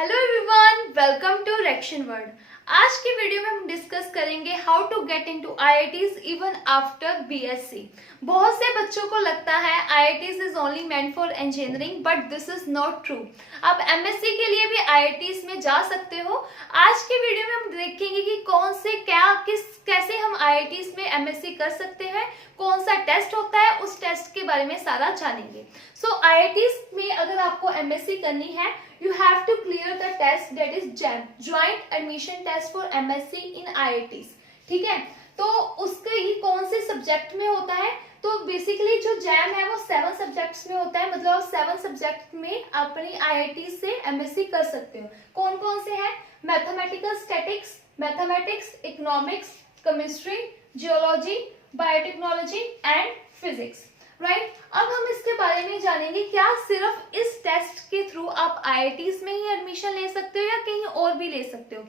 Hello everyone, welcome to reaction world. आज की video में हम डिस्कस करेंगे how to get into IITs even after BSc. बहुत से बच्चों को लगता है IITs is only meant for engineering, but this is not true. आप एमएससी के लिए भी आईआईटीज में जा सकते हो। आज की वीडियो में हम देखेंगे कि कौन से कैसे हम आईआईटीज में एमएससी कर सकते हैं, कौन सा टेस्ट होता है, उस टेस्ट के बारे में सारा जानेंगे। सो आईआईटीज में अगर आपको एमएससी करनी है, you have to clear the test that is JAM, Joint Admission Test for MSc in IITs। ठीक है, तो उसके ये कौन से सब्जेक्ट में होता है? तो बेसिकली जो जैम है वो 7 सब्जेक्ट्स में होता है, मतलब आप 7 सब्जेक्ट में अपनी आईआईटी से एमएससी कर सकते हो। कौन कौन से हैं? Mathematical statics, mathematics, economics, chemistry, geology, biotechnology and physics. Right, अब हम इसके बारे में जानेंगे क्या सिर्फ इस टेस्ट के थ्रू आप आईआईटीज में ही एडमिशन ले सकते हो या कहीं और भी ले सकते हो।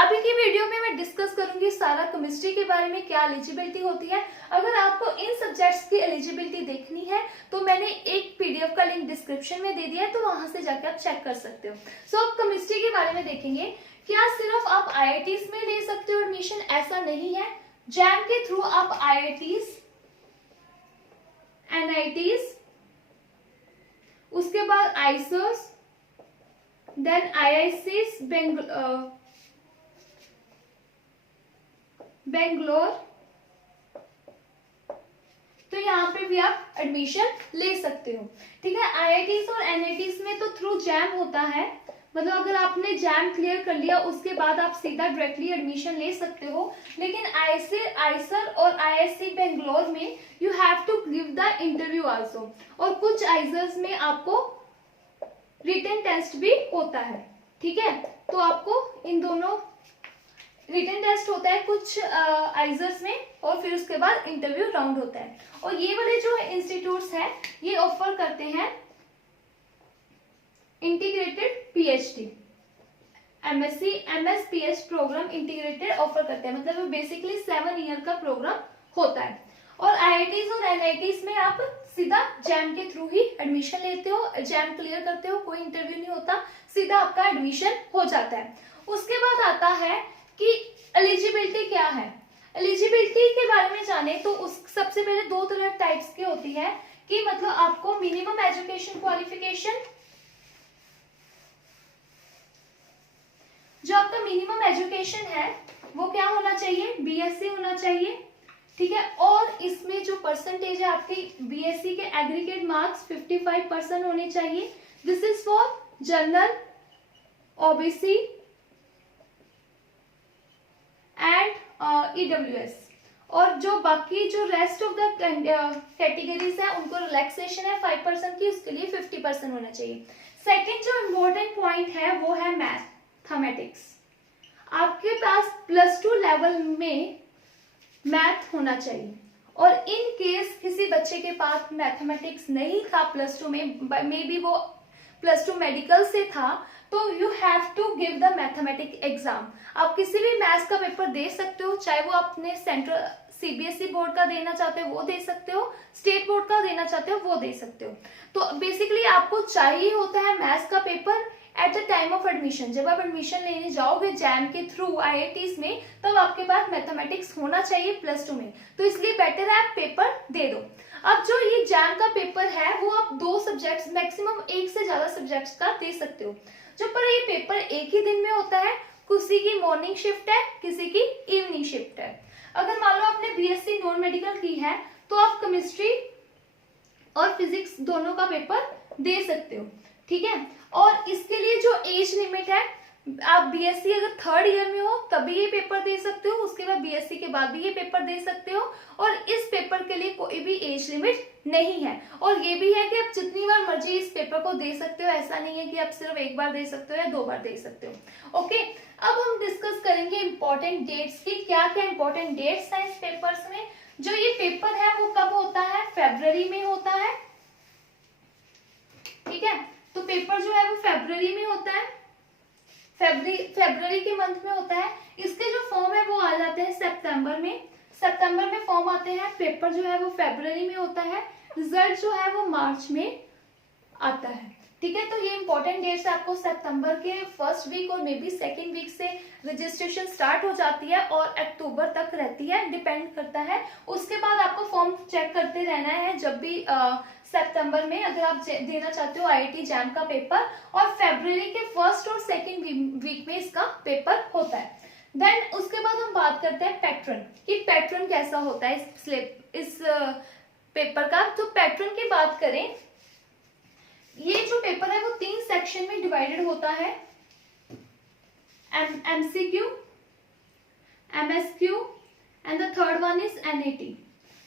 अभी की वीडियो में मैं डिस्कस करूंगी सारा केमिस्ट्री के बारे में, क्या एलिजिबिलिटी होती है। अगर आपको इन सब्जेक्ट्स की एलिजिबिलिटी देखनी है तो मैंने एक पीडीएफ का लिंक डिस्क्रिप्शन में दे दिया है, तो वहां से जाकर आप चेक कर सकते हो। सो अब केमिस्ट्री के बारे में देखेंगे। क्या सिर्फ आप आईआईटीज में ले सकते हो एडमिशन? ऐसा नहीं है। जैम के थ्रू आप आईआईटीज, एनआईटीज, उसके बाद आईसर्स, देन आईआईसीज बेंगलोर, तो यहाँ पे भी आप एडमिशन ले सकते हो। ठीक है, आईआईटीज और एनआईटीज में तो थ्रू जैम होता है, मतलब अगर आपने जैम क्लियर कर लिया उसके बाद आप सीधा डायरेक्टली एडमिशन ले सकते हो। लेकिन आईसर और आईआईसी बेंगलोर में you have to give the interview also, और कुछ आईसर्स में आपको रिटन टेस्ट भी होता है। ठीक है, तो आपको इन दोनों रिटन टेस्ट होता है कुछ आइजर्स में, और फिर उसके बाद इंटरव्यू राउंड होता है। और ये वाले जो इंस्टीट्यूट्स हैं ये ऑफर करते हैं integrated PhD, MSc MS PhD program integrated offer करते हैं, मतलब बेसिकली 7 ईयर का प्रोग्राम होता है। और आईआईटीज और एनआईटीज में आप सीधा जैम के थ्रू ही एडमिशन लेते हो, जैम क्लियर करते हो, कोई इंटरव्यू नहीं होता, सीधा आपका एडमिशन हो जाता है। उसके बाद आता है कि एलिजिबिलिटी क्या है। एलिजिबिलिटी के बारे में जाने तो उस सबसे पहले 2 तरह टाइप्स की होती है कि मतलब आपको मिनिमम एजुकेशन क्वालिफिकेशन, जो आपका मिनिमम एजुकेशन है वो क्या होना चाहिए? बीएससी होना चाहिए। ठीक है, और इसमें जो परसेंटेज है आपकी बीएससी के एग्रीगेट मार्क्स 55% होने चाहिए। This is for general, OBC and EWS. और जो बाकी जो रेस्ट ऑफ द कैटेगरीज है उनको रिलैक्सेशन है 5% की, उसके लिए 50% होना चाहिए। सेकेंड जो इम्पोर्टेंट पॉइंट है वो है मैथमेटिक्स। आपके पास +2 लेवल में मैथ होना चाहिए, और इन केस किसी बच्चे के पास मैथमेटिक्स नहीं था +2 में, मे बी वो +2 मेडिकल से था, तो you have to give the mathematics exam. आप किसी भी मैथ्स का पेपर दे सकते हो, चाहे वो अपने सेंट्रल सीबीएसई बोर्ड का देना चाहते हो वो दे सकते हो, स्टेट बोर्ड का देना चाहते हो वो दे सकते हो। तो बेसिकली आपको चाहिए होता है मैथ्स का paper at the time of admission. जब आप एडमिशन लेने जाओगे जैम के थ्रू आईआईटीज में, तब आपके पास मैथमेटिक्स होना चाहिए +2 में, तो इसलिए बेटर है आप पेपर दे दो। अब जो ये जैम का पेपर है वो आप 2 सब्जेक्ट्स, मैक्सिमम 1 से ज्यादा सब्जेक्ट्स का दे सकते हो। जो पर ये पेपर एक ही दिन में होता है, किसी की मॉर्निंग शिफ्ट है, किसी की इवनिंग शिफ्ट है। अगर मान लो आपने बीएससी नॉन मेडिकल की है तो आप केमिस्ट्री और फिजिक्स दोनों का पेपर दे सकते हो। ठीक है, और इसके लिए जो एज लिमिट है, आप बीएससी अगर 3rd ईयर में हो तभी ये पेपर दे सकते हो, उसके बाद बीएससी के बाद भी ये पेपर दे सकते हो, और इस पेपर के लिए कोई भी एज लिमिट नहीं है। और ये भी है कि आप जितनी बार मर्जी इस पेपर को दे सकते हो, ऐसा नहीं है कि आप सिर्फ 1 बार दे सकते हो या 2 बार दे सकते हो। ओके, अब हम डिस्कस करेंगे इंपॉर्टेंट डेट्स की, क्या क्या इंपॉर्टेंट डेट्स हैं इस पेपर्स में। जो ये पेपर है वो कब होता है? फरवरी में होता है। ठीक है, तो पेपर जो है वो फरवरी में होता है, फरवरी के मंथ में होता है। इसके जो फॉर्म है वो आ जाते हैं सितंबर में फॉर्म आते हैं। पेपर जो है वो फरवरी में होता है, रिजल्ट जो है वो मार्च में आता है। ठीक है। तो ये इंपॉर्टेंट डेट्स आपको सितंबर के फर्स्ट वीक और मे बी सेकेंड वीक से रजिस्ट्रेशन स्टार्ट हो जाती है और अक्टूबर तक रहती है, डिपेंड करता है। उसके बाद आपको फॉर्म चेक करते रहना है जब भी सितंबर में अगर आप देना चाहते हो IIT जैम का पेपर, और फरवरी के फर्स्ट और सेकेंड वीक में इसका पेपर होता है। देन उसके बाद हम बात करते हैं पैटर्न, कि पैटर्न कैसा होता है इस पेपर का। तो पैटर्न की बात करें, ये जो पेपर है वो 3 सेक्शन में डिवाइडेड होता है, MCQ, MSQ and the third one is NAT।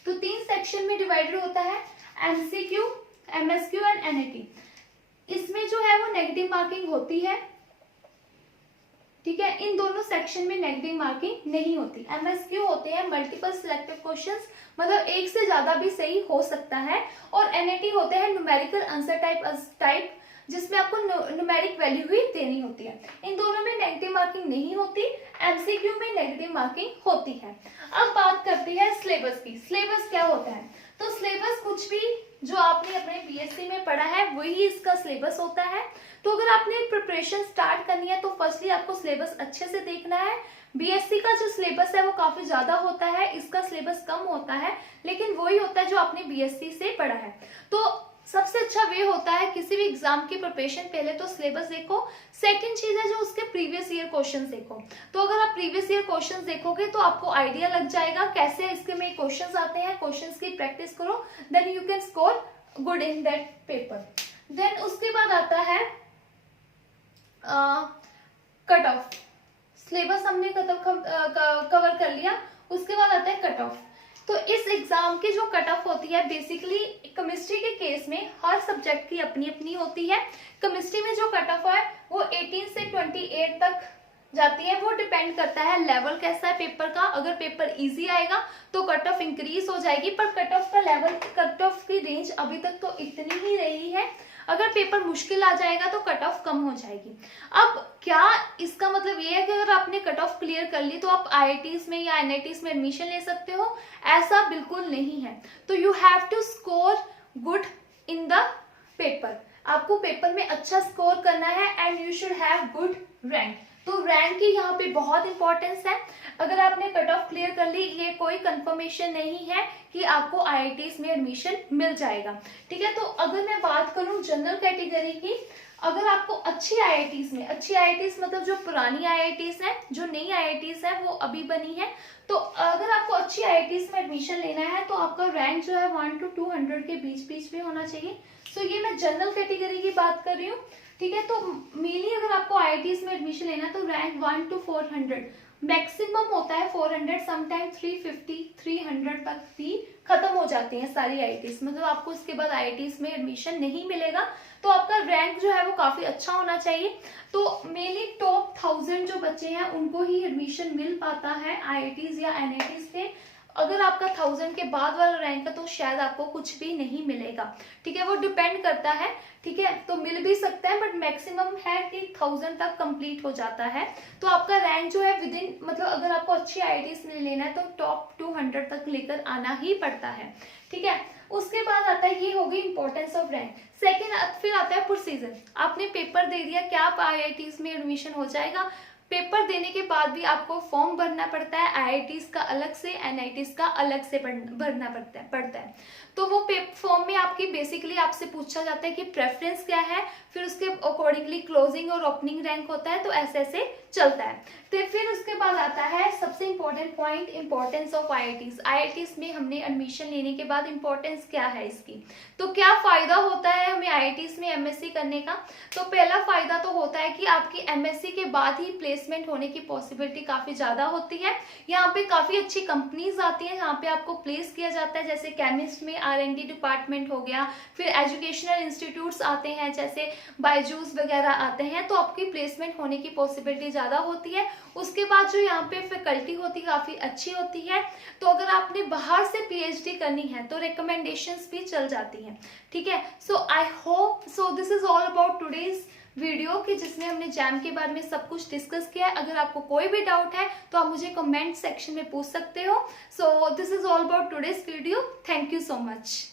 तो 3 सेक्शन में डिवाइडेड होता है, MCQ, MSQ एंड NAT। इसमें जो है वो नेगेटिव मार्किंग होती है, ठीक है। इन दोनों सेक्शन में नेगेटिव मार्किंग नहीं होती। MSQ होते हैं मल्टीपल सिलेक्टिव क्वेश्चंस, मतलब एक से ज्यादा भी सही हो सकता है, और NAT होते हैं न्यूमेरिकल आंसर टाइप जिसमें आपको न्यूमेरिक वैल्यू ही देनी होती है। इन दोनों में नेगेटिव मार्किंग नहीं होती, MCQ में नेगेटिव मार्किंग होती है। अब बात करते हैं सिलेबस की। सिलेबस क्या होता है? तो सिलेबस कुछ भी जो आपने अपने BSc में पढ़ा है वही इसका सिलेबस होता है। तो अगर आपने प्रिपरेशन स्टार्ट करनी है तो फर्स्टली आपको सिलेबस अच्छे से देखना है। BSc का जो सिलेबस है वो काफी ज्यादा होता है, इसका सिलेबस कम होता है, लेकिन वही होता है जो आपने BSc से पढ़ा है। तो सबसे अच्छा वे होता है किसी भी एग्जाम की प्रिपरेशन, पहले तो सिलेबस देखो, सेकंड चीज है जो उसके प्रीवियस ईयर क्वेश्चंस देखो। तो अगर आप प्रीवियस ईयर क्वेश्चंस देखोगे तो आपको आइडिया लग जाएगा कैसे इसके में क्वेश्चंस आते हैं। क्वेश्चंस की प्रैक्टिस करो, then you can score good in that paper. Then उसके बाद आता है कट ऑफ। सिलेबस हमने कवर कर लिया, उसके बाद आता है कट ऑफ। तो इस एग्जाम की जो कट ऑफ होती है, बेसिकली केमिस्ट्री के केस में हर सब्जेक्ट की अपनी अपनी होती है। केमिस्ट्री में जो कट ऑफ है वो 18 से 28 तक जाती है। वो डिपेंड करता है लेवल कैसा है पेपर का। अगर पेपर इजी आएगा तो कट ऑफ इंक्रीज हो जाएगी, पर कट ऑफ का लेवल, कट ऑफ की रेंज अभी तक तो इतनी ही रही है। अगर पेपर मुश्किल आ जाएगा तो कट ऑफ कम हो जाएगी। अब क्या इसका मतलब ये है कि अगर आपने कट ऑफ क्लियर कर ली तो आप IITs में या NITs में एडमिशन ले सकते हो? ऐसा बिल्कुल नहीं है। तो you have to score good in the paper. आपको पेपर में अच्छा स्कोर करना है and you should have good rank. तो रैंक की यहाँ पे बहुत इंपॉर्टेंस है। अगर आपने कट ऑफ क्लियर कर ली, ये कोई कंफर्मेशन नहीं है कि आपको IITs में एडमिशन मिल जाएगा, ठीक है। तो अगर मैं बात करूं जनरल कैटेगरी की, अगर आपको अच्छी IITs में, अच्छी IITs मतलब जो पुरानी IITs है, जो नई IITs है वो अभी बनी है, तो अगर आपको अच्छी IITs में एडमिशन लेना है तो आपका रैंक जो है 1 to 200 के बीच में होना चाहिए। सो ये मैं जनरल कैटेगरी की बात कर रही हूँ, ठीक है। तो मेनली अगर आपको IITs में एडमिशन लेना है तो रैंक 1 to 400, मैक्सिमम होता है 400, समटाइम 350, 300 तक भी खत्म हो जाती हैं सारी IITs। मतलब आपको इसके बाद IITs में एडमिशन नहीं मिलेगा। तो आपका रैंक जो है वो काफी अच्छा होना चाहिए। तो मेनली टॉप 1000 जो बच्चे हैं उनको ही एडमिशन मिल पाता है IITs या NITs के। अगर आपका 1000 के बाद वाला रैंक है तो शायद आपको कुछ भी नहीं मिलेगा, ठीक है। वो डिपेंड करता है, ठीक है। तो मिल भी सकता है, बट मैक्सिमम है कि 1000 तक कंप्लीट हो जाता है। तो आपका रैंक जो है विद इन, मतलब अगर आपको अच्छी IITs में लेना है तो टॉप 200 तक लेकर आना ही पड़ता है, ठीक है। उसके बाद आता है, ये हो गई इंपॉर्टेंस ऑफ रैंक। सेकेंड फिर आता है प्रोसीजर। आपने पेपर दे दिया, क्या आप IITs में एडमिशन हो जाएगा? पेपर देने के बाद भी आपको फॉर्म भरना पड़ता है, IITs का अलग से, NITs का अलग से भरना पड़ता है। तो वो फॉर्म में आपकी बेसिकली आपसे पूछा जाता है कि प्रेफरेंस क्या है, फिर उसके अकॉर्डिंगली क्लोजिंग और ओपनिंग रैंक होता है। तो ऐसे चलता है। तो फिर उसके बाद आता है सबसे important point, importance of IITs। IITs में हमने एडमिशन लेने के बाद इंपॉर्टेंस क्या है इसकी, तो क्या फायदा होता है हमें IITs में MSc करने का? तो पहला फायदा तो होता है कि आपकी MSc के बाद ही प्लेसमेंट होने की पॉसिबिलिटी काफी ज्यादा होती है। यहाँ पे काफी अच्छी कंपनीज आती है, यहाँ पे आपको प्लेस किया जाता है। जैसे केमिस्ट में R&D डिपार्टमेंट हो गया, फिर एजुकेशनल इंस्टीट्यूट्स आते हैं जैसे बायजूस वगैरह आते हैं, तो आपकी प्लेसमेंट होने की पॉसिबिलिटी ज्यादा होती है। उसके बाद जो यहाँ पे फैकल्टी होती है काफी अच्छी होती है। तो अगर आपने बाहर से PhD करनी है तो रिकमेंडेशंस भी चल जाती हैं, ठीक है। So I hope this is all about today's video, कि जिसमें हमने जैम के बारे में सब कुछ डिस्कस किया है। अगर आपको कोई भी डाउट है तो आप मुझे कमेंट सेक्शन में पूछ सकते हो। So this is all about today's video. Thank you so much.